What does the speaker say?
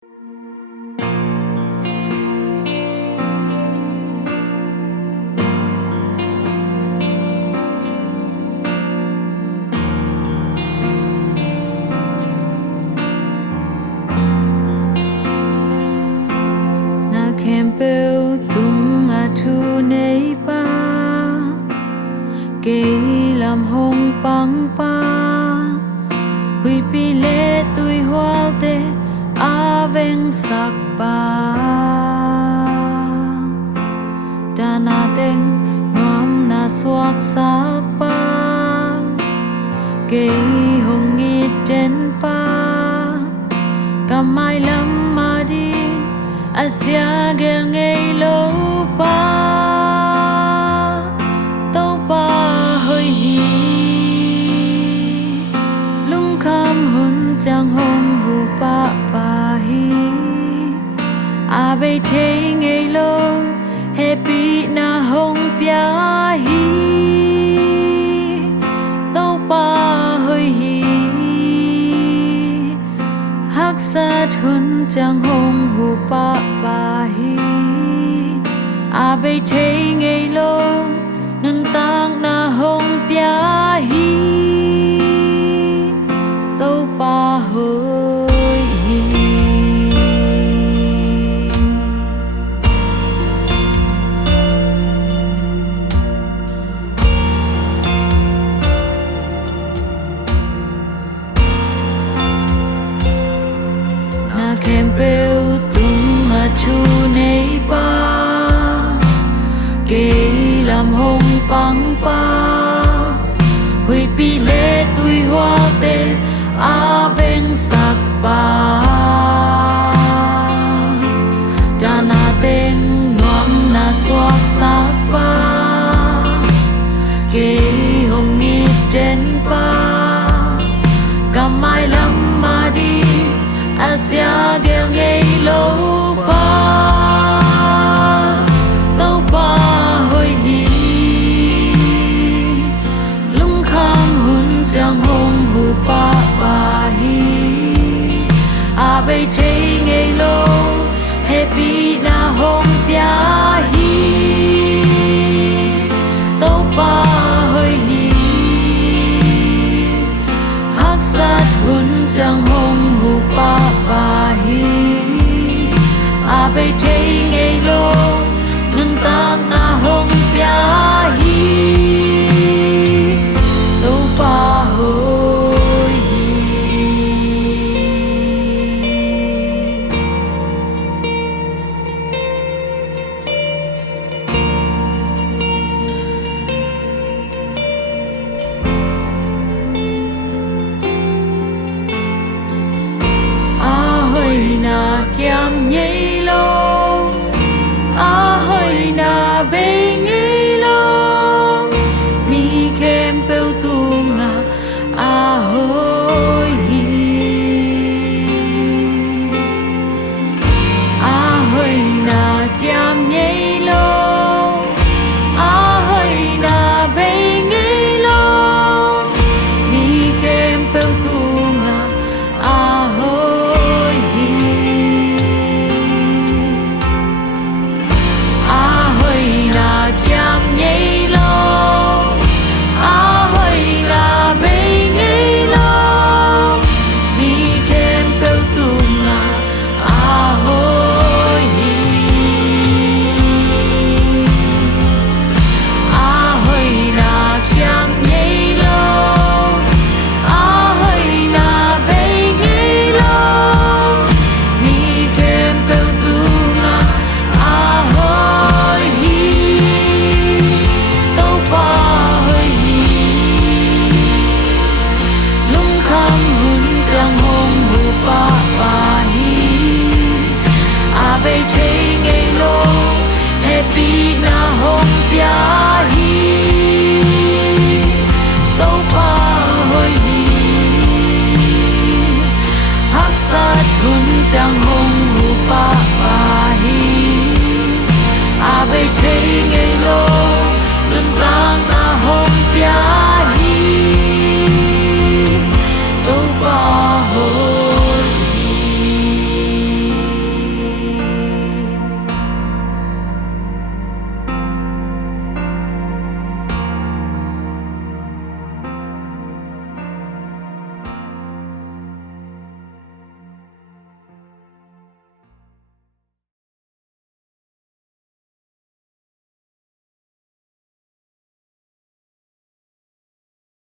Kempeu tung thu nei pa ke lam hong pang pa hui pi le tui hual te aveng sak pa dana teng nuam na suak sak pa ke hong ngit ten pa kamai lam ma di Asia gel ngay lâu pa tàu pa hơi hi lung kham hun chang hong hu pa pa hi a bay chơi ngay lâu happy na hong pia hi tàu pa hơi hi hắc sa hun chang hong hu pa pa hi a bay chơi ngay lâu nâng tang na hong pia hi tàu pa hơi hi na kempeu tung thu nei pa ke lam hong pang pa hui pi le tui hoa te a veng sak pa dana ten nuam na suak sak pa ke hong ni ten pa kamai lam ma di Asia gel ngay lâu pa tàu pa hơi hi lung kham hun chang hong hu pa pa hi a bay chơi ngay lâu happy na hong pia hi tàu pa hơi hi hắc sát hun chang hong hu pa pa hi a bay chơi ngay lâu nâng tang na hong pia hi tàu pa hơi hi a hơi na kiam nhây lâu a hơi na bê ngây lâu mi kem peu tunga a hơi hi a hơi na kiam nhây lâu a hơi na bê ngây lâu mi kem peu tunga a hơi hi a hơi na kiam nhây lâu a hơi na bê ngây lâu mi kem peu tunga a hơi hi a hơi na kiam nhây lâu a hơi na bê ngây lâu mi kem peu tunga a hơi hi tàu pa hơi hi lung kham hun chang hong hu pa pa hi a bay chơi ngay lâu happy na hong pia hi tàu pa hơi hi hắc sát hun chang